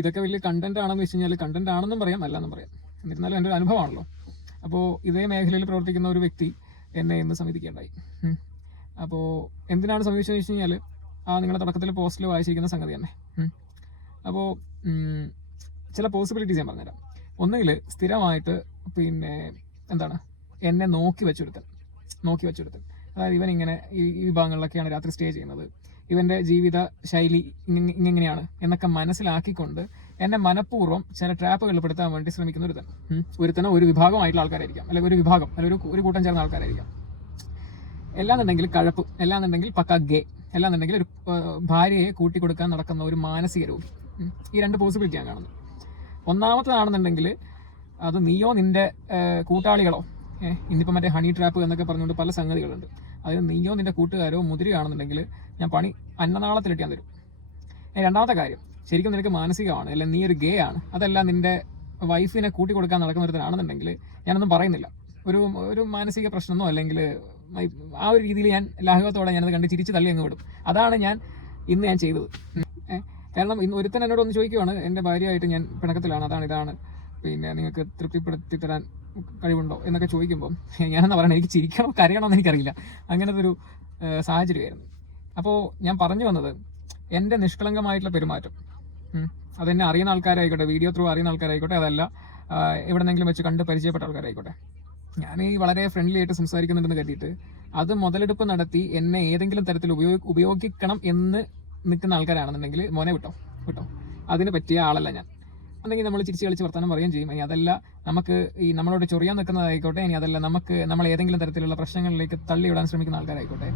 ഇതൊക്കെ വലിയ കണ്ടന്റ് ആണെന്ന് വെച്ച് കഴിഞ്ഞാൽ കണ്ടന്റ് ആണെന്നും പറയാം അല്ലെന്നും പറയാം. എന്നിരുന്നാലും എന്റെ ഒരു അനുഭവമാണല്ലോ. അപ്പോൾ ഇതേ മേഖലയിൽ പ്രവർത്തിക്കുന്ന ഒരു വ്യക്തി എന്നെ ഇന്ന് സമീപിക്കേണ്ടായി. അപ്പോൾ എന്തിനാണ് സമീപിച്ചതെന്ന് വെച്ച് കഴിഞ്ഞാൽ ആ നിങ്ങളുടെ തുടക്കത്തിൽ പോസ്റ്റിൽ വായിച്ചിരിക്കുന്ന സംഗതി തന്നെ. അപ്പോൾ ചില പോസിബിലിറ്റീസ് ഞാൻ പറഞ്ഞുതരാം. ഒന്നുകിൽ സ്ഥിരമായിട്ട് പിന്നെ എന്താണ്? എന്നെ നോക്കി വെച്ചെടുത്തൽ നോക്കി വെച്ചെടുത്തൽ അതായത് ഇവൻ ഇങ്ങനെ ഈ വിഭാഗങ്ങളിലൊക്കെയാണ് രാത്രി സ്റ്റേ ചെയ്യുന്നത്. ഇവന്റെ ജീവിത ശൈലി ഇങ്ങ- ഇങ്ങനെയാണ് എന്നൊക്കെ മനസ്സിലാക്കിക്കൊണ്ട് എന്നെ മനഃപൂർവം ചില ട്രാപ്പുകൾ പെടുത്താൻ വേണ്ടി ശ്രമിക്കുന്ന ഒരുത്തൻ. ഒരു ഒരുത്തനോ ഒരു വിഭാഗമായിട്ടുള്ള ആൾക്കാരായിരിക്കാം. അല്ലെങ്കിൽ ഒരു വിഭാഗം അല്ലെങ്കിൽ ഒരു ഒരു കൂട്ടം ചേർന്ന ആൾക്കാരായിരിക്കാം. എല്ലാന്നുണ്ടെങ്കിൽ കഴപ്പ് എല്ലാന്നുണ്ടെങ്കിൽ പക്ക ഗേ എല്ലാന്നുണ്ടെങ്കിൽ ഒരു ഭാര്യയെ കൂട്ടിക്കൊടുക്കാൻ നടക്കുന്ന ഒരു മാനസിക രോഗി. ഈ രണ്ട് പോസിബിലിറ്റി ഞാൻ കാണുന്നത് ഒന്നാമത്തതാണെന്നുണ്ടെങ്കിൽ അത് നീയോ നിന്റെ കൂട്ടാളികളോ ഇന്നിപ്പോൾ മറ്റേ ഹണി ട്രാപ്പ് എന്നൊക്കെ പറഞ്ഞുകൊണ്ട് പല സംഗതികളുണ്ട്. അതിന് നീയോ നിന്റെ കൂട്ടുകാരോ മുതിരുകയാണെന്നുണ്ടെങ്കിൽ ഞാൻ പണി അന്നനാളത്തിലിട്ടാൻ തരും. ഏ, രണ്ടാമത്തെ കാര്യം ശരിക്കും നിനക്ക് മാനസികമാണ് അല്ലെങ്കിൽ നീ ഒരു ഗേ ആണ് അതല്ല നിന്റെ വൈഫിനെ കൂട്ടി കൊടുക്കാൻ നടക്കുന്ന ഒരുത്തനാണെന്നുണ്ടെങ്കിൽ ഞാനൊന്നും പറയുന്നില്ല. ഒരു ഒരു മാനസിക പ്രശ്നമോ അല്ലെങ്കിൽ ആ ഒരു രീതിയിൽ ഞാൻ ലാഘവത്തോടെ ഞാനത് കണ്ട് ചിരിച്ച് തള്ളി അങ്ങ് വിടും. അതാണ് ഞാൻ ഇന്ന് ഞാൻ ചെയ്തത്. കാരണം ഇന്ന് ഒരുത്തൻ എന്നോട് ഒന്ന് ചോദിക്കുവാണ് എന്റെ ഭാര്യയായിട്ട് ഞാൻ പിണക്കത്തിലാണ് അതാണ് ഇതാണ്. പിന്നെ നിങ്ങൾക്ക് തൃപ്തിപ്പെടുത്തി തരാൻ കഴിവുണ്ടോ എന്നൊക്കെ ചോദിക്കുമ്പോൾ ഞാനെന്നാ പറയണത് എനിക്ക് ചിരിക്കണോ കരയണോ എന്ന് എനിക്കറിയില്ല. അങ്ങനത്തെ ഒരു സാഹചര്യമായിരുന്നു. അപ്പോൾ ഞാൻ പറഞ്ഞു വന്നത് എന്റെ നിഷ്കളങ്കമായിട്ടുള്ള പെരുമാറ്റം. അതെന്നെ അറിയുന്ന ആൾക്കാരായിക്കോട്ടെ വീഡിയോ ത്രൂ അറിയുന്ന ആൾക്കാരായിക്കോട്ടെ അതല്ല എവിടെന്നെങ്കിലും വെച്ച് കണ്ട് പരിചയപ്പെട്ട ആൾക്കാരായിക്കോട്ടെ. ഞാൻ ഈ വളരെ ഫ്രണ്ട്ലി ആയിട്ട് സംസാരിക്കുന്നുണ്ടെന്ന് കരുതിയിട്ട് അത് മുതലെടുപ്പ് നടത്തി എന്നെ ഏതെങ്കിലും തരത്തിൽ ഉപയോഗ ഉപയോഗിക്കണം എന്ന് നിൽക്കുന്ന ആൾക്കാരാണെന്നുണ്ടെങ്കിൽ മോനെ വിട്ടോ വിട്ടോ. അതിന് പറ്റിയ ആളല്ല ഞാൻ. അല്ലെങ്കിൽ നമ്മൾ ചിരിച്ച് കളിച്ച് വർത്തമാനം പറയുകയും ചെയ്യും. ഇനി അതല്ല നമുക്ക് ഈ നമ്മളോട് ചൊറിയാൻ നിൽക്കുന്നതായിക്കോട്ടെ ഇനി അതല്ല നമുക്ക് നമ്മൾ ഏതെങ്കിലും തരത്തിലുള്ള പ്രശ്നങ്ങളിലേക്ക് തള്ളിവിടാൻ ശ്രമിക്കുന്ന ആൾക്കാരായിക്കോട്ടെ.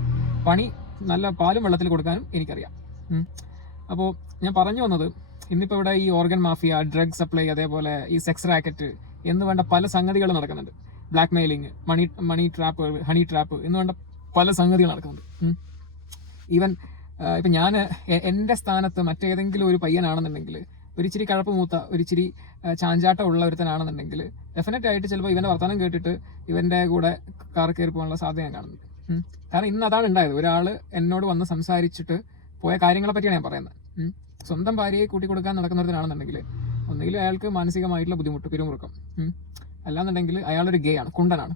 പണി നല്ല പാലും വെള്ളത്തിൽ കൊടുക്കാനും എനിക്കറിയാം. അപ്പോൾ ഞാൻ പറഞ്ഞു വന്നത് ഇന്നിപ്പോൾ ഇവിടെ ഈ ഓർഗൻ മാഫിയ ഡ്രഗ് സപ്ലൈ അതേപോലെ ഈ സെക്സ് റാക്കറ്റ് എന്ന് വേണ്ട പല സംഗതികൾ നടക്കുന്നുണ്ട്. Blackmailing money money trap honey trap എന്ന് വേണ്ട പല സംഗതികൾ നടക്കുന്നുണ്ട്. ഈവൻ ഇപ്പം ഞാൻ എന്റെ സ്ഥാനത്ത് മറ്റേതെങ്കിലും ഒരു പയ്യനാണെന്നുണ്ടെങ്കിൽ ഒരിച്ചിരി കഴപ്പ് മൂത്ത ഒരിച്ചിരി ചാഞ്ചാട്ടം ഉള്ള ഒരുത്തനാണെന്നുണ്ടെങ്കിൽ ഡെഫിനറ്റ് ആയിട്ട് ചിലപ്പോൾ ഇവന്റെ വർത്തമാനം കേട്ടിട്ട് ഇവന്റെ കൂടെ കാർ കയറി പോകാനുള്ള സാധ്യത ഞാൻ കാണുന്നുണ്ട്. കാരണം ഇന്ന് അതാണ് ഉണ്ടായത്. ഒരാൾ എന്നോട് വന്ന് സംസാരിച്ചിട്ട് പോയ കാര്യങ്ങളെ പറ്റിയാണ് ഞാൻ പറയുന്നത്. സ്വന്തം ഭാര്യയെ കൂട്ടി കൊടുക്കാൻ നടക്കുന്നവരാണെന്നുണ്ടെങ്കിൽ ഒന്നുകിൽ അയാൾക്ക് മാനസികമായിട്ടുള്ള ബുദ്ധിമുട്ട് പിരിമുറുക്കം. അല്ലാന്നുണ്ടെങ്കിൽ അയാളൊരു ഗേ ആണ് കുണ്ടനാണ്.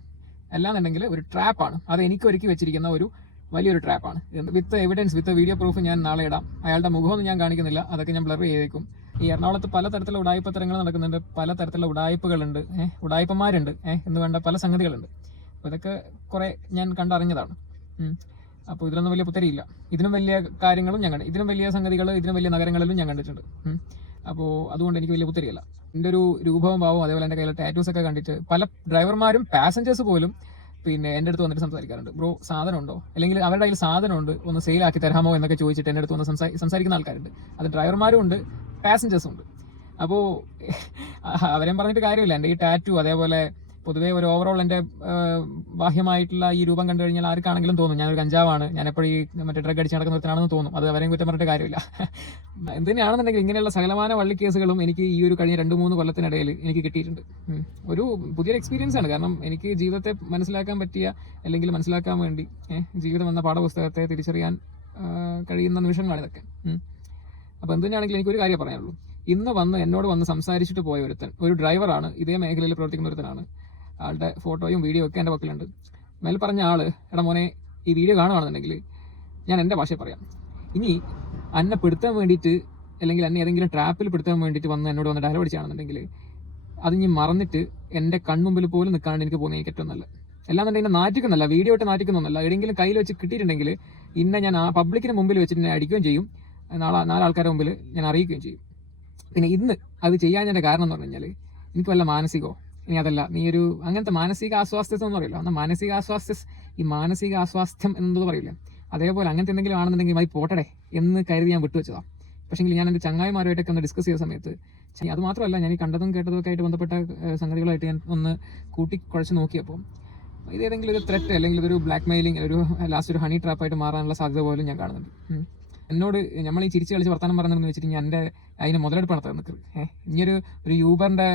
അല്ലാന്നുണ്ടെങ്കിൽ ഒരു ട്രാപ്പാണ് അത് എനിക്ക് ഒരുക്കി വെച്ചിരിക്കുന്ന ഒരു വലിയൊരു ട്രാപ്പാണ് with evidence with video proof ഞാൻ നാളെ ഇടാം. അയാളുടെ മുഖമൊന്നും ഞാൻ കാണിക്കുന്നില്ല. അതൊക്കെ ഞാൻ ബ്ലർ ചെയ്തേക്കും. ഈ എറണാകുളത്ത് പല തരത്തിലുള്ള ഉടായ്പത്തരങ്ങൾ നടക്കുന്നുണ്ട് പല തരത്തിലുള്ള ഉടായ്പകളുണ്ട് ഏഹ് ഉടായ്പന്മാരുണ്ട് ഏഹ് എന്ന് വേണ്ട പല സംഗതികളുണ്ട്. അപ്പോൾ ഇതൊക്കെ കുറെ ഞാൻ കണ്ടറിഞ്ഞതാണ്. അപ്പോൾ ഇതിലൊന്നും വലിയ പുത്തരിയില്ല. ഇതിനും വലിയ കാര്യങ്ങളും ഞാൻ കണ്ടു ഇതിനും വലിയ സംഗതികൾ ഇതിനും വലിയ നഗരങ്ങളിലും ഞാൻ കണ്ടിട്ടുണ്ട്. അപ്പോ അപ്പോൾ അതുകൊണ്ട് എനിക്ക് വലിയ പുത്തരിയല്ല. എന്റെ ഒരു രൂപവും ഭാവവും അതേപോലെ എന്റെ കയ്യിലെ ടാറ്റൂസ് ഒക്കെ കണ്ടിട്ട് പല ഡ്രൈവർമാരും പാസഞ്ചേഴ്സ് പോലും പിന്നെ എന്റെ അടുത്ത് വന്നിട്ട് സംസാരിക്കാറുണ്ട്. ബ്രോ സാധനം ഉണ്ടോ? അല്ലെങ്കിൽ അവരുടെ കയ്യിൽ സാധനം ഉണ്ട് ഒന്ന് സെയിൽ ആക്കി തരാമോ? എന്നൊക്കെ ചോദിച്ചിട്ട് എന്റെ അടുത്ത് വന്ന് സംസാ- സംസാരിക്കുന്ന ആൾക്കാരുണ്ട്. അത് ഡ്രൈവർമാരും ഉണ്ട് പാസഞ്ചേഴ്സും ഉണ്ട്. അപ്പോൾ അവരെയും പറഞ്ഞിട്ട് കാര്യമില്ല. എന്റെ ഈ ടാറ്റു അതേപോലെ പൊതുവേ ഒരു ഓവറോൾ എന്റെ ബാഹ്യമായിട്ടുള്ള ഈ രൂപം കണ്ടു കഴിഞ്ഞാൽ ആർക്കാണെങ്കിലും തോന്നും. ഞാനൊരു കഞ്ചാവാണ്. ഞാൻ എപ്പോഴും ഈ മറ്റേ ഡ്രഗ് അടിച്ച് നടക്കുന്ന ഒരുത്തനാണെന്ന് തോന്നും. അത് അവരെയും കുറ്റം പറഞ്ഞിട്ട് കാര്യമില്ല. എന്തിനാണെന്നുണ്ടെങ്കിൽ ഇങ്ങനെയുള്ള സകലമാന വള്ളി കേസുകളും എനിക്ക് ഈ ഒരു കഴിഞ്ഞ രണ്ട് മൂന്ന് കൊല്ലത്തിനിടയിൽ എനിക്ക് കിട്ടിയിട്ടുണ്ട്. ഒരു പുതിയൊരു എക്സ്പീരിയൻസ് ആണ്. കാരണം എനിക്ക് ജീവിതത്തെ മനസ്സിലാക്കാൻ പറ്റിയ അല്ലെങ്കിൽ മനസ്സിലാക്കാൻ വേണ്ടി ജീവിതം എന്ന പാഠപുസ്തകത്തെ തിരിച്ചറിയാൻ കഴിയുന്ന നിമിഷങ്ങളാണ് ഇതൊക്കെ. അപ്പോൾ എന്തിനാണെങ്കിലും എനിക്കൊരു കാര്യം പറയാനുള്ളൂ. ഇന്ന് വന്ന് എന്നോട് വന്ന് സംസാരിച്ചിട്ട് പോയ ഒരുത്തൻ ഒരു ഡ്രൈവറാണ് ഇതേ മേഖലയിൽ പ്രവർത്തിക്കുന്ന ഒരുത്തനാണ്. ആളുടെ ഫോട്ടോയും വീഡിയോ ഒക്കെ എന്റെ പക്കലുണ്ട്. മേൽ പറഞ്ഞ ആൾ എടാ മോനെ ഈ വീഡിയോ കാണുകയാണെന്നുണ്ടെങ്കിൽ ഞാൻ എന്റെ ഭാഷയിൽ പറയാം. ഇനി അന്നെ പെടുത്താൻ വേണ്ടിയിട്ട് അല്ലെങ്കിൽ എന്നെ ഏതെങ്കിലും ട്രാപ്പിൽ പെടുത്താൻ വേണ്ടിയിട്ട് വന്ന് എന്നോട് വന്ന് ഡയലോഗ് അടിച്ചാണെന്നുണ്ടെങ്കിൽ അത് ഇനി മറന്നിട്ട് എന്റെ കൺമുമ്പിൽ പോലും നിൽക്കാണ്ട് എനിക്ക് പോകുന്നത് ഏറ്റവും നല്ല അല്ലാന്നുണ്ടെങ്കിൽ എന്നെ നാറ്റിക്കുന്നല്ല വീഡിയോ ഇട്ട് നാറ്റിക്കുന്നൊന്നല്ല എവിടെയെങ്കിലും കയ്യിൽ വെച്ച് കിട്ടിയിട്ടുണ്ടെങ്കിൽ ഇന്നെ ഞാൻ ആ പബ്ലിക്കിന് മുമ്പിൽ വെച്ചിട്ട് എന്നെ അടിക്കുകയും ചെയ്യും. നാളെ നാലാൾക്കാരുടെ മുമ്പിൽ ഞാൻ അറിയിക്കുകയും ചെയ്യും. പിന്നെ ഇന്ന് അത് ചെയ്യാൻ കാരണം എന്ന് പറഞ്ഞു കഴിഞ്ഞാൽ എനിക്ക് വല്ല മാനസികമോ ഇനി അതല്ല നീ ഒരു അങ്ങനത്തെ മാനസിക ആസ്വാസ്ഥ്യം എന്ന് പറയില്ല. എന്നാൽ മാനസിക ആസ്വാസ്ഥ്യം ഈ മാനസിക ആസ്വാസ്ഥ്യം എന്നത് പറയില്ല? അതേപോലെ അങ്ങനത്തെ എന്തെങ്കിലും ആണെന്നുണ്ടെങ്കിൽ മതി പോട്ടടെ എന്ന് കരുതി ഞാൻ വിട്ടുവെച്ചതാണ് പക്ഷേങ്കിൽ ഞാൻ എന്റെ ചങ്ങായിമാരുമായിട്ടൊക്കെ ഒന്ന് ഡിസ്കസ് ചെയ്ത സമയത്ത് അത് മാത്രമല്ല ഞാൻ ഈ കണ്ടതും കേട്ടതും ഒക്കെ ആയിട്ട് ബന്ധപ്പെട്ട സംഗതികളായിട്ട് ഞാൻ ഒന്ന് കൂട്ടി കുഴച്ച് നോക്കിയപ്പോൾ ഇത് ഏതെങ്കിലും ഒരു ത്രെറ്റ് അല്ലെങ്കിൽ ഒരു ബ്ലാക്ക് മെയിലിംഗ് ഒരു ലാസ്റ്റ് ഒരു ഹണി ട്രാപ്പായിട്ട് മാറാനുള്ള സാധ്യത പോലും ഞാൻ കാണുന്നുണ്ട്. എന്നോട് നമ്മൾ ഈ ചിരിച്ച് കളിച്ച് വർത്തമാനം പറഞ്ഞതെന്ന് ഞാൻ എന്റെ അതിന് മുതലെടുപ്പ് നടത്താൻ നിൽക്കുന്നത് ഏഹ് ഇനിയൊരു ഒരു യൂബറിന്റെ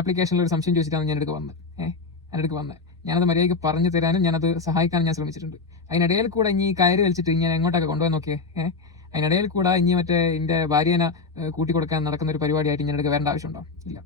ആപ്ലിക്കേഷനിൽ ഒരു സംശയം ചോദിച്ചിട്ടാണ് ഞാൻ എടുക്കുക വന്നത് ഏഹ് എന്റെ അടുക്ക് വന്നത് ഞാനത് മര്യാദയ്ക്ക് പറഞ്ഞു തരാനും ഞാനത് സഹായിക്കാനും ഞാൻ ശ്രമിച്ചിട്ടുണ്ട്. അതിനിടയിൽ കൂടെ ഇനി കയറി വലിച്ചിട്ട് ഞാൻ എങ്ങോട്ടൊക്കെ കൊണ്ടുപോയി നോക്കിയേ? ഏഹ് അതിനിടയിൽ കൂടെ ഇനി മറ്റേ എന്റെ ഭാര്യേനെ കൂട്ടിക്കൊടുക്കാൻ കൂട്ടി കൊടുക്കാൻ നടക്കുന്ന ഒരു പരിപാടിയായിട്ട് ഞാൻ എടുക്കുക വരേണ്ട ആവശ്യമുണ്ടോ? ഇല്ല.